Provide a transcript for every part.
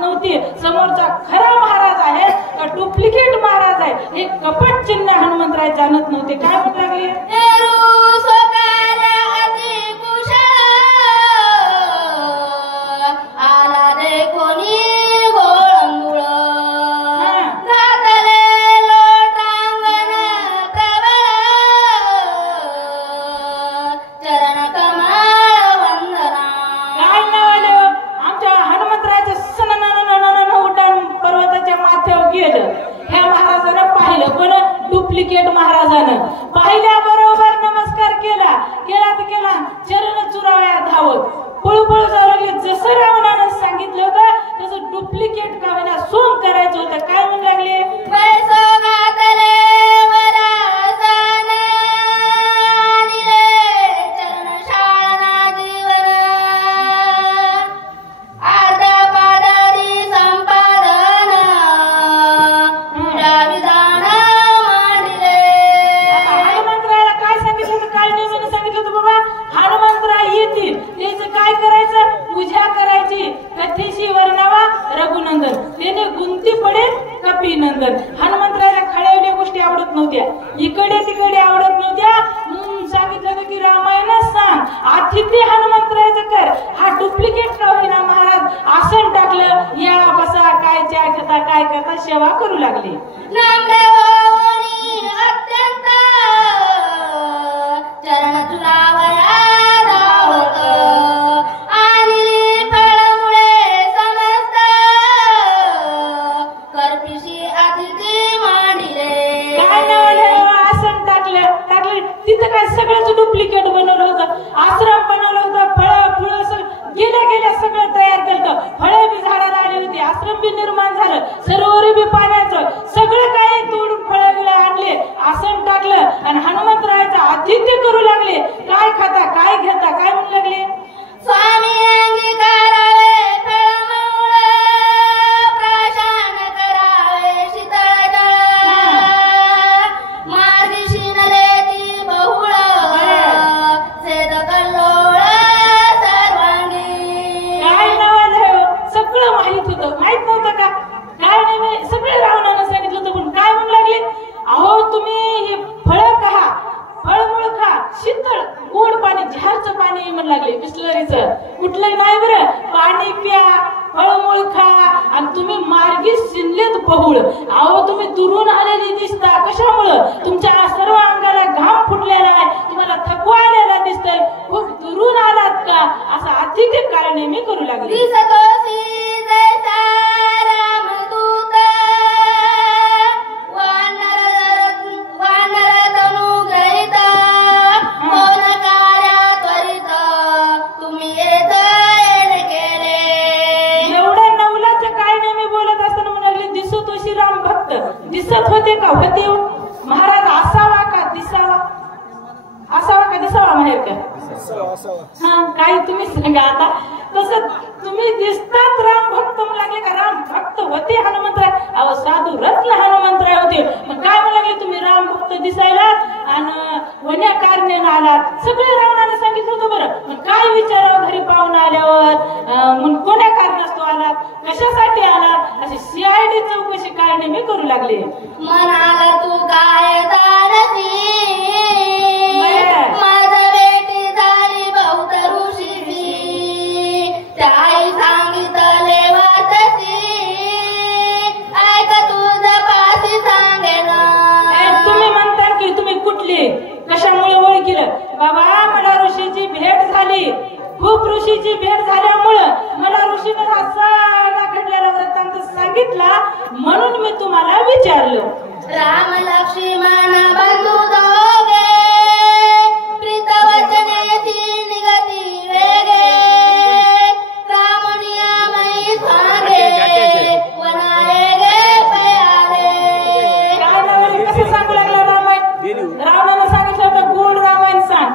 नव्हती समोरचा खरा महाराज आहे का डुप्लिकेट महाराज आहे हे कपट चिन्ह हनुमंतराय जाणत नव्हते. काय म्हणू लागले, डुप्लिकेट महाराजानं पाहिल्याबरोबर नमस्कार केला तर केला चरण चुराव्या धावत पळू जाऊ लागले. जसं रावणानं सांगितलं होतं तसं डुप्लिकेट का होईना सोंग करायचं होतं. काय म्हणू लागले, हनुमंतरायला खळवल्या गोष्टी आवडत नव्हत्या, इकडे तिकडे आवडत नव्हत्या. म्हणून सांगितलं की रामायणात सांग आतिथ्य हनुमंतरायचं कर. हा डुप्लिकेट का होईना महाराज आसन टाकलं, या बसा काय चहा खाता काय करता सेवा करू लागले. चरण चुरावया सगळ्याच डुप्लिकेट बनवलं होतं, आश्रम बनवलं होतं, फळं सगळं गेल्या सगळं तयार केलं. फळे बी झाडाला आली होती, आश्रम बी निर्माण झालं, सरोवर बी पाण्याचं सगळं काही तोडून फळं आणले, आसन टाकलं आणि हनुमंतरायाचं आतिथ्य करू लागले. काय खाता काय घेता काय म्हणू लागले, स्वामी बिस्लरीचं कुठलं नाही बरं, पाणी प्या फळमूळ खा आणि तुम्ही मार्गी शिनलेत बहुळ. अहो तुम्ही दुरून आलेली दिसता, कशामुळं तुमच्या सर्व अंगाला घाम फुटलेला आहे, तुम्हाला थकवा आलेला दिसतंय, खूप दुरून आलात का असं आतिथ्य कारणे मी करू लागले. दिसत होते का होते महाराज, असावा का दिसावा, असावा का दिसावा माहेर का, हा काही तुम्ही सांगा आता. तसं तुम्ही दिसतात राम भक्त म्हणू लागले का, राम भक्त होते हनुमंतराय. अहो साधू रत्न हनुमंतराय होते, मग काय म्हणू लागले तुम्ही राम भक्त दिसायला आणि वन्या कारण्यानं आलात. सगळे रावणाने सांगितलं होतं बरं, मग काय विचारावं घरी पाहून आल्यावर, मग कोण्या कारणास्तव आलात, कशासाठी आलात, अशी CID चौकशी कारणे मी करू लागले. मनाला तू काय दानसी माझं बेटी झाली बहुत ऋषीची, त्याई सांगितले वातसी ऐक तुझं पाशी सांगेन. तुम्ही म्हणता की तुम्ही कुठले कशामुळे ओळखलं, बाबा मला ऋषीची भेट झाली, खूप ऋषीची भेट झाल्यामुळं मला ऋषीने असा घडलेला वृत्तांत सांगितला म्हणून मी तुम्हाला विचारलं. राम लक्ष्मण बंधू दोघे प्रीत वचनेची निगती वेगे, राम नियमही सांगे वनाळे गे पयाले. कसं सांगू लागलं रामायण, रावणाला सांगितलं होतं गोड रामायण सांग,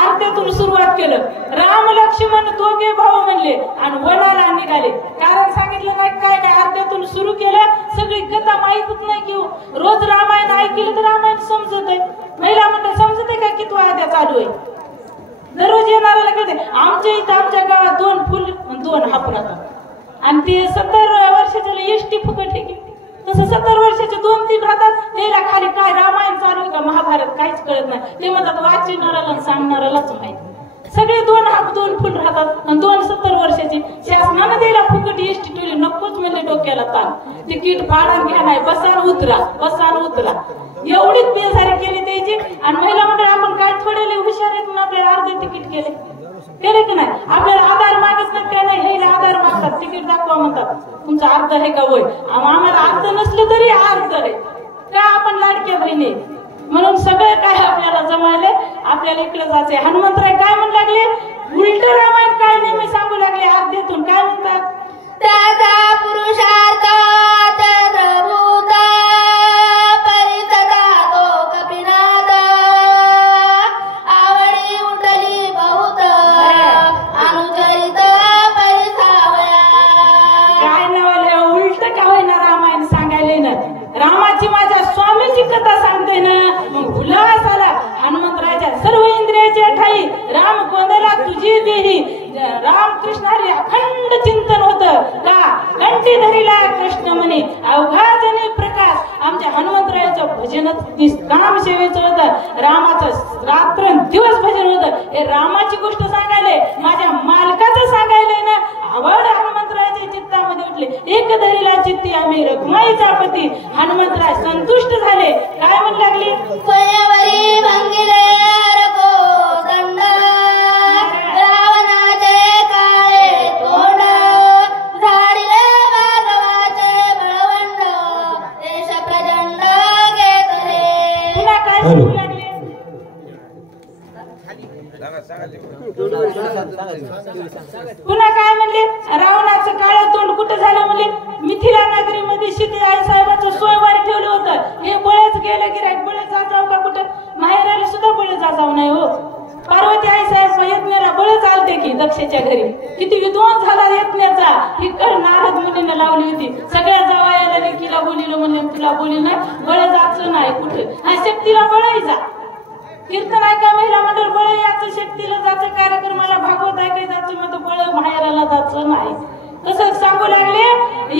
आरत्यातून सुरुवात केलं. राम लक्ष्मण दोघे भाऊ म्हणले आणि वनाला निघाले. कारण सांगितलं नाही काय काय, आरत्यातून सुरू केलं. सगळी कथा माहितच नाही की रोज रामायण ऐकलं तर रामायण समजत आहे, महिला मंडळ समजत आहे का की तू आद्या चालू आहे. दररोज येणाऱ्याला कळते. आमच्या इथं आमच्या गावात 2 फुल 2 हापून आणि ते 70 वर्षाचे एसटी फुकट आहे की तसं 70 वर्षाचे 2-3 राहतात त्याला खाली काय रामायण चालू आहे का महाभारत काहीच कळत नाही ते म्हणतात वाचणाराला सांगणारालाच माहिती सगळे 2 फुल राहतात आणि 2 70 वर्षाचे शासनानं त्याला फुकट एसटी ठेवली नकोच म्हणजे डोक्याला ताण तिकीट भाडं घ्या नाही बसा उतरा एवढीच बेजारी केली त्याची आणि महिला मंडळ आपण काय थोडे हुशार आहेत म्हणून आपल्याला अर्धे तिकीट केले की नाही आपल्याला आधार मागितलं काय नाही हे आधार मागतात तिकीट दाखवा म्हणतात तुमचं अर्ध आहे का वय आम्हाला अर्ध नसलं तरी अर्ध आहे का आपण लाडक्या बहिणी म्हणून सगळं काय आपल्याला जमायले आपल्याला इकडे जायचंय हनुमंतराय काय म्हणू लागले उलट रामायण काय नेहमी सांगू लागले अर्ध्यातून काय म्हणतात त्याचा पुरुषार्थ प्रभूत परिसदा तो कपिनाथ आवडी उठली बहुत अनुचरित परिसावया काय नावाले उलट का होईना रामायण सांगायले ना रामाची माझ्या स्वामीची कथा सांगते ना मग उल्हास आला हनुमंतरायच्या सर्व इंद्रियाच्या ठाई राम कोंदला तुझी देही रामकृष्णारी अखंड चिंतन होत का कंठी धरीला कृष्ण म्हणे अवघाजने प्रकाश आमच्या हनुमंतरायाचं भजनच निष्काम सेवेचं होतं रामाचं रात्र दिवस भजन होतं हे रामाची गोष्ट सांगायले माझ्या मालकाचं सांगायलंय ना आवड हनुमंतरायाच्या चित्तामध्ये उठले एक धरीला चित्ती आम्ही रखुमाईचा पती हनुमंतराय संतुष्ट झाले काय म्हणू लागले स्वयंवरी भंगिले अरको दंड रावणाचे काळे तोंड झाडिले भार्गवाचे बळवंड देश प्रचंड घेतले पुन्हा काय म्हणू लागले पुन्हा काय म्हणले रावणाचं काळं तोंड कुठं झालं म्हणले मिथिला नगरीमध्ये सीते आई साहेबांचं सोयवार ठेवलं होतं हे बळेच गेलं गिरायक बळेच जाऊ का कुठं माहेराला सुद्धा बळेच जाऊ नाही हो पार्वती आई साहेब यज्ञाला बळेच आलते की दक्षच्या घरी किती विद्वान झाला यज्ञाचा ही कर नारद मुनीनं लावली होती सगळ्या जावायाला लेकीला बोलिलं म्हणले तुला बोली नाही बळ जायचं नाही कुठं हा शक्तीला बळही जा कीर्तन ऐका महिला मंडळ बळ याचं शक्तीला जायचं कार्यक्रमाला भागवत ऐकाय जायचं मग बळ माहेराला जायचं नाही कसं सांगू लागले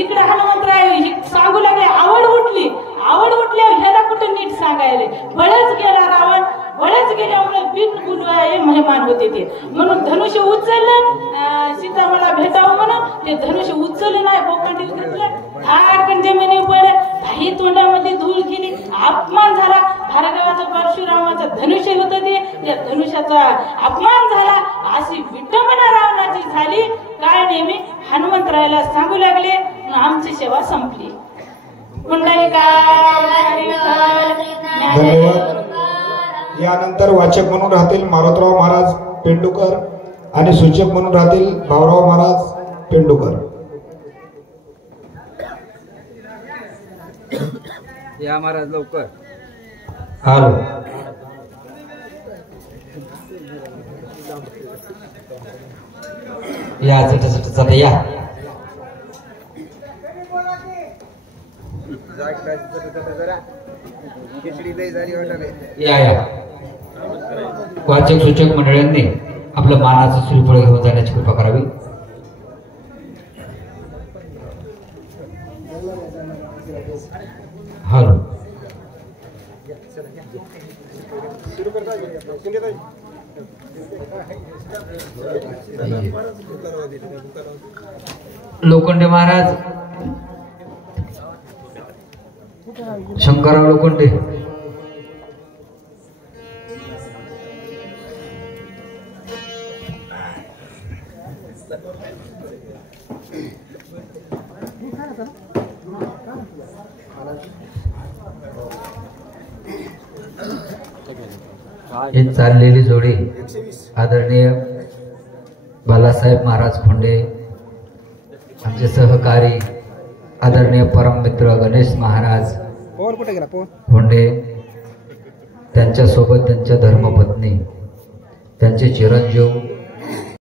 इकडे हनुमंतराय सांगू लागले आवड उठल्यावर ह्याला कुठं नीट सांगायले बळच गेला रावण बळच गेल्यामुळे बिन गुलवाये मेहमान होते ते म्हणून धनुष्य उचललं सीता मला भेटावं म्हणून ते धनुष्य उचललं नाही बोकंडीत घेतलं धाडकन जमिनी पडले काही तोंडामध्ये धूळ गेली अपमान झाला भार्गवाचं परशुरामाचं धनुष्य होतं ते त्या धनुष्याचा अपमान झाला अशी विटंबना रावणाची झाली काय नेहमी हनुमंतरायाला सांगू लागले आमची सेवा संपली यानंतर वाचक म्हणून राहतील मारुतराव महाराज पेंडुकर आणि सूचक म्हणून राहतील भाऊराव महाराज पेंडुकर या महाराज लवकर हॅलो या चट या या वाचक सूचक मंडळींनी आपलं मानाचं श्रीफळ घेऊन जाण्याची कृपा करावी हॅलो लोखंडे महाराज शंकरराव लोखंडे ही चाललेली जोडी आदरणीय बालासाहेब महाराज फोंडे आमचे सहकारी आदरणीय परम मित्र गणेश महाराज फोंडे त्यांच्या सोबत त्यांच्या धर्मपत्नी त्यांचे चिरंजीव